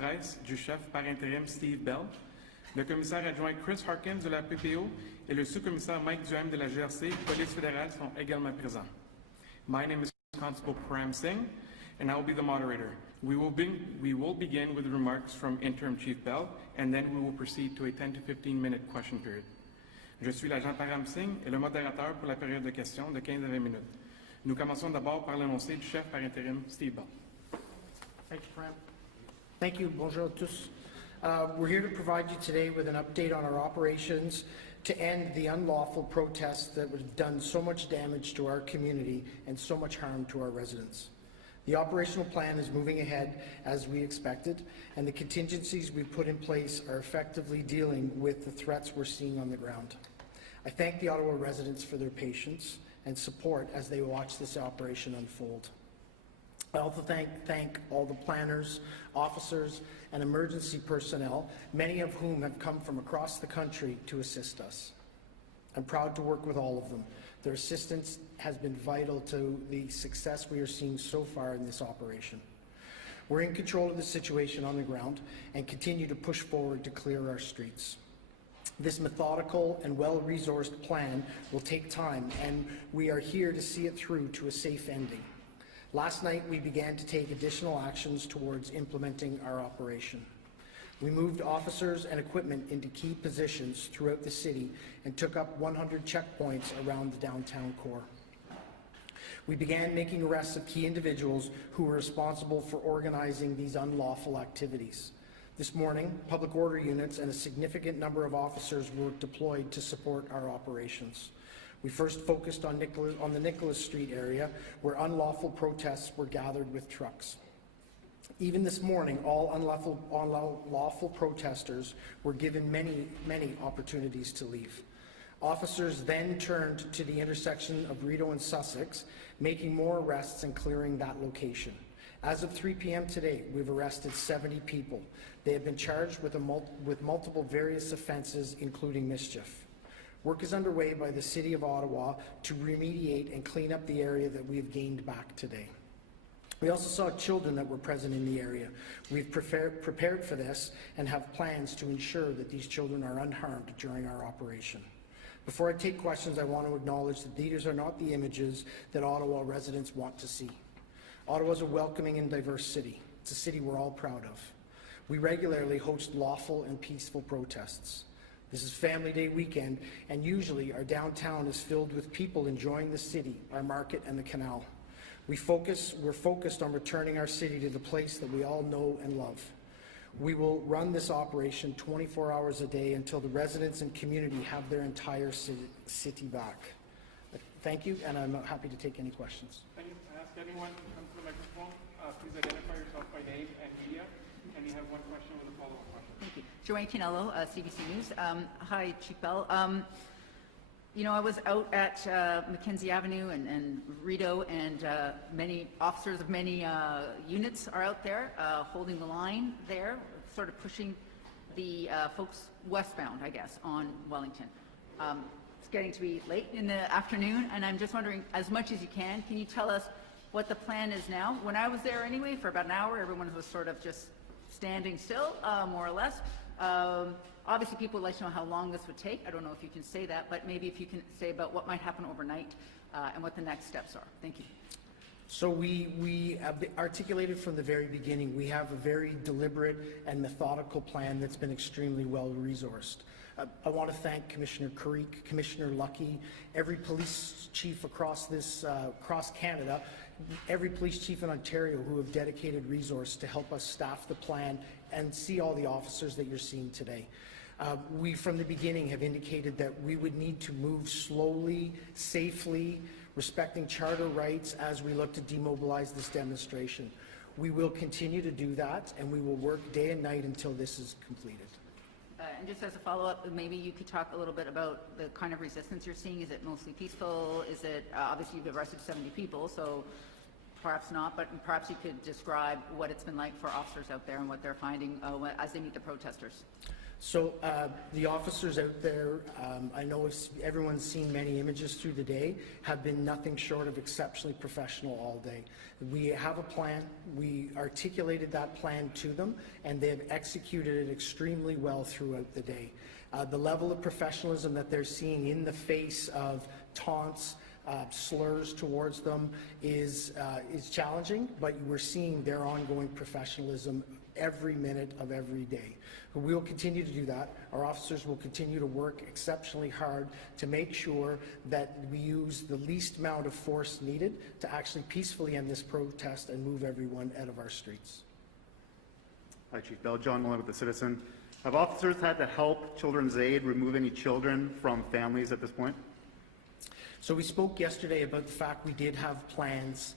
presse du chef par intérim Steve Bell, le commissaire adjoint Chris Harkins de la PPO et le sous-commissaire Mike Duhem de la GRC, Police fédérale, sont également présents. My name is Constable Param Singh, and I will be the moderator. We will begin with remarks from Interim Chief Bell, and then we will proceed to a 10 to 15-minute question period. Je suis l'agent Param Singh et le modérateur pour la période de questions de 15 à 20 minutes. Nous commençons d'abord par l'énoncé du chef par intérim Steve Bell. Thank you, Fran. Thank you. Bonjour à tous. We're here to provide you today with an update on our operations to end the unlawful protests that have done so much damage to our community and so much harm to our residents. The operational plan is moving ahead as we expected, and the contingencies we've put in place are effectively dealing with the threats we're seeing on the ground. I thank the Ottawa residents for their patience and support as they watch this operation unfold. I also thank all the planners, officers, and emergency personnel, many of whom have come from across the country to assist us. I'm proud to work with all of them. Their assistance has been vital to the success we are seeing so far in this operation. We're in control of the situation on the ground and continue to push forward to clear our streets. This methodical and well-resourced plan will take time, and we are here to see it through to a safe ending. Last night, we began to take additional actions towards implementing our operation. We moved officers and equipment into key positions throughout the city and took up 100 checkpoints around the downtown core. We began making arrests of key individuals who were responsible for organizing these unlawful activities. This morning, public order units and a significant number of officers were deployed to support our operations. We first focused on the Nicholas Street area, where unlawful protests were gathered with trucks. Even this morning, all unlawful protesters were given many opportunities to leave. Officers then turned to the intersection of Rideau and Sussex, making more arrests and clearing that location. As of 3 p.m. today, we've arrested 70 people. They have been charged with multiple various offences, including mischief. Work is underway by the City of Ottawa to remediate and clean up the area that we have gained back today. We also saw children that were present in the area. We've prepared for this and have plans to ensure that these children are unharmed during our operation. Before I take questions, I want to acknowledge that these are not the images that Ottawa residents want to see. Ottawa is a welcoming and diverse city. It's a city we're all proud of. We regularly host lawful and peaceful protests. This is Family Day weekend, and usually our downtown is filled with people enjoying the city, our market, and the canal. We're focused on returning our city to the place that we all know and love. We will run this operation 24 hours a day until the residents and community have their entire city back. Thank you, and I'm happy to take any questions. Can you ask anyone to come to the microphone? Please identify yourself by name and media. And you have one question with a follow-up question. Thank you. Joanne Tinello, CBC News. Hi, Chief Bell. You know, I was out at Mackenzie Avenue and Rideau, and many officers of many units are out there holding the line there, sort of pushing the folks westbound, I guess, on Wellington. It's getting to be late in the afternoon, and I'm just wondering, as much as you can you tell us what the plan is now? When I was there anyway, for about an hour, everyone was sort of just standing still, more or less. Obviously, people would like to know how long this would take. I don't know if you can say that, but maybe if you can say about what might happen overnight and what the next steps are. Thank you. So we articulated from the very beginning, we have a very deliberate and methodical plan that's been extremely well resourced. I want to thank Commissioner Carrick, Commissioner Lucky, every police chief across Canada, every police chief in Ontario who have dedicated resource to help us staff the plan and see all the officers that you're seeing today. We, from the beginning, have indicated that we would need to move slowly, safely, respecting charter rights as we look to demobilize this demonstration. We will continue to do that, and we will work day and night until this is completed. And just as a follow-up, maybe you could talk a little bit about the kind of resistance you're seeing. Is it mostly peaceful? Is it, obviously you've arrested 70 people, so perhaps not, but perhaps you could describe what it's been like for officers out there and what they're finding as they meet the protesters. So the officers out there, I know everyone's seen many images through the day, have been nothing short of exceptionally professional all day. We have a plan. We articulated that plan to them, and they have executed it extremely well throughout the day. The level of professionalism that they're seeing in the face of taunts, slurs towards them is challenging, but we're seeing their ongoing professionalism every minute of every day. We will continue to do that. Our officers will continue to work exceptionally hard to make sure that we use the least amount of force needed to actually peacefully end this protest and move everyone out of our streets. Hi, Chief Bell. John Mullen with the Citizen. Have officers had to help Children's Aid remove any children from families at this point? So we spoke yesterday about the fact we did have plans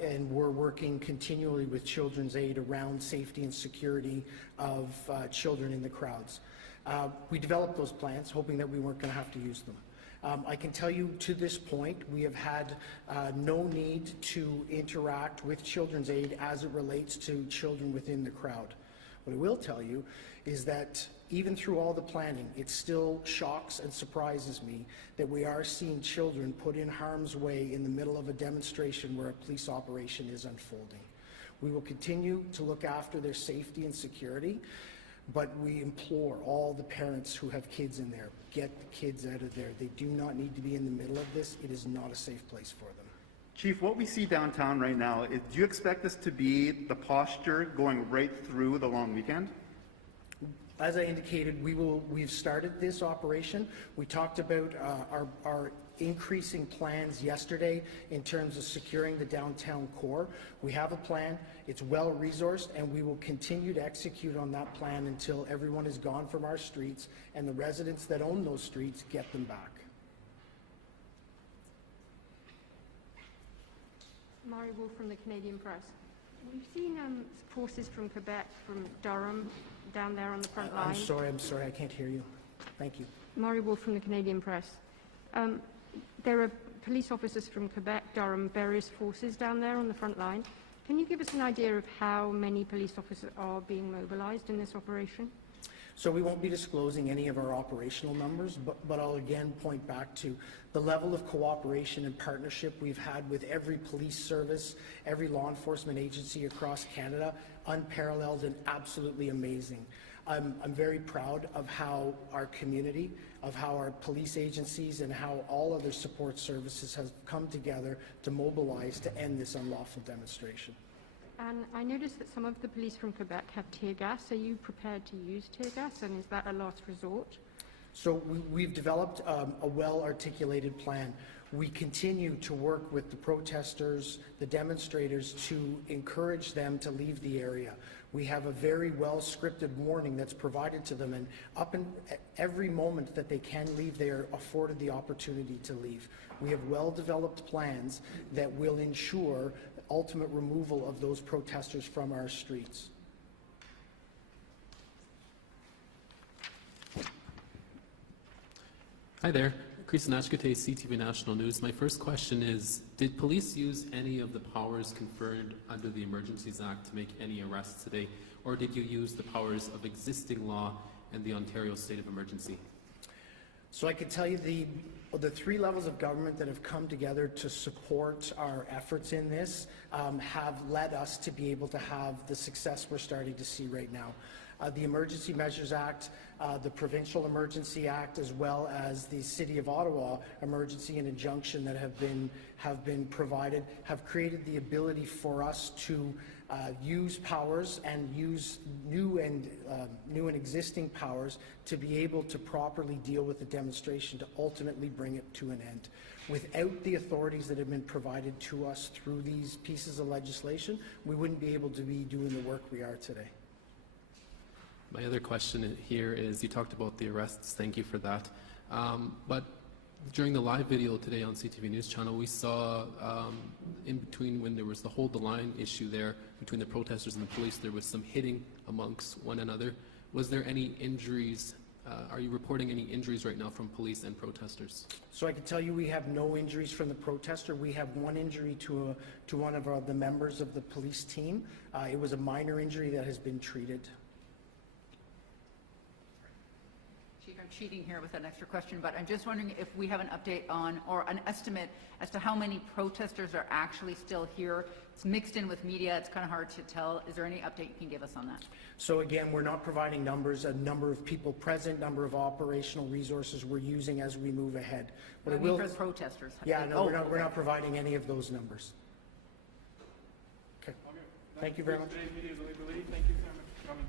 and we're working continually with Children's Aid around safety and security of children in the crowds. We developed those plans hoping that we weren't going to have to use them. I can tell you to this point we have had no need to interact with Children's Aid as it relates to children within the crowd. What I will tell you is that even through all the planning, it still shocks and surprises me that we are seeing children put in harm's way in the middle of a demonstration where a police operation is unfolding. We will continue to look after their safety and security, but we implore all the parents who have kids in there, get the kids out of there. They do not need to be in the middle of this. It is not a safe place for them. Chief, what we see downtown right now, do you expect this to be the posture going right through the long weekend? As I indicated, we've started this operation. We talked about our increasing plans yesterday in terms of securing the downtown core. We have a plan. It's well resourced, and we will continue to execute on that plan until everyone is gone from our streets and the residents that own those streets get them back. Mari Wolf from the Canadian Press. We've seen forces from Quebec, from Durham, down there on the front line. I'm sorry, I can't hear you. Thank you. Mari Wolf from the Canadian Press. There are police officers from Quebec, Durham, various forces down there on the front line. Can you give us an idea of how many police officers are being mobilized in this operation? So we won't be disclosing any of our operational numbers, but I'll again point back to the level of cooperation and partnership we've had with every police service, every law enforcement agency across Canada, unparalleled and absolutely amazing. I'm very proud of how our community, of how our police agencies and how all other support services have come together to mobilize to end this unlawful demonstration. And I noticed that some of the police from Quebec have tear gas. Are you prepared to use tear gas, and is that a last resort? So we've developed a well-articulated plan. We continue to work with the protesters, the demonstrators, to encourage them to leave the area. We have a very well-scripted warning that's provided to them, and every moment that they can leave, they are afforded the opportunity to leave. We have well-developed plans that will ensure ultimate removal of those protesters from our streets. Hi there, Chris Nashkate, CTV National News. My first question is, did police use any of the powers conferred under the Emergencies Act to make any arrests today, or did you use the powers of existing law and the Ontario state of emergency? So I can tell you the three levels of government that have come together to support our efforts in this have led us to be able to have the success we're starting to see right now. The Emergency Measures Act, the Provincial Emergency Act, as well as the City of Ottawa Emergency and Injunction that have been provided, have created the ability for us to use powers and use new and existing powers to be able to properly deal with the demonstration to ultimately bring it to an end. Without the authorities that have been provided to us through these pieces of legislation, we wouldn't be able to be doing the work we are today. My other question here is, you talked about the arrests, thank you for that, but during the live video today on CTV News Channel, we saw in between when there was the hold the line issue there between the protesters and the police, there was some hitting amongst one another. Was there any injuries Are you reporting any injuries right now from police and protesters? So I can tell you we have no injuries from the protester. We have one injury to one of the members of the police team. It was a minor injury that has been treated. Chief, I'm cheating here with an extra question, but I'm just wondering if we have an update on, or an estimate as to how many protesters are actually still here. It's mixed in with media. It's kind of hard to tell. Is there any update you can give us on that? So again, we're not providing numbers, a number of people present, number of operational resources we're using as we move ahead. But I it mean will, for the protesters. yeah, no, Oh, we're okay. not providing any of those numbers. Okay. Okay. Thank you very much. Today's meeting is legally. Thank you so much for coming.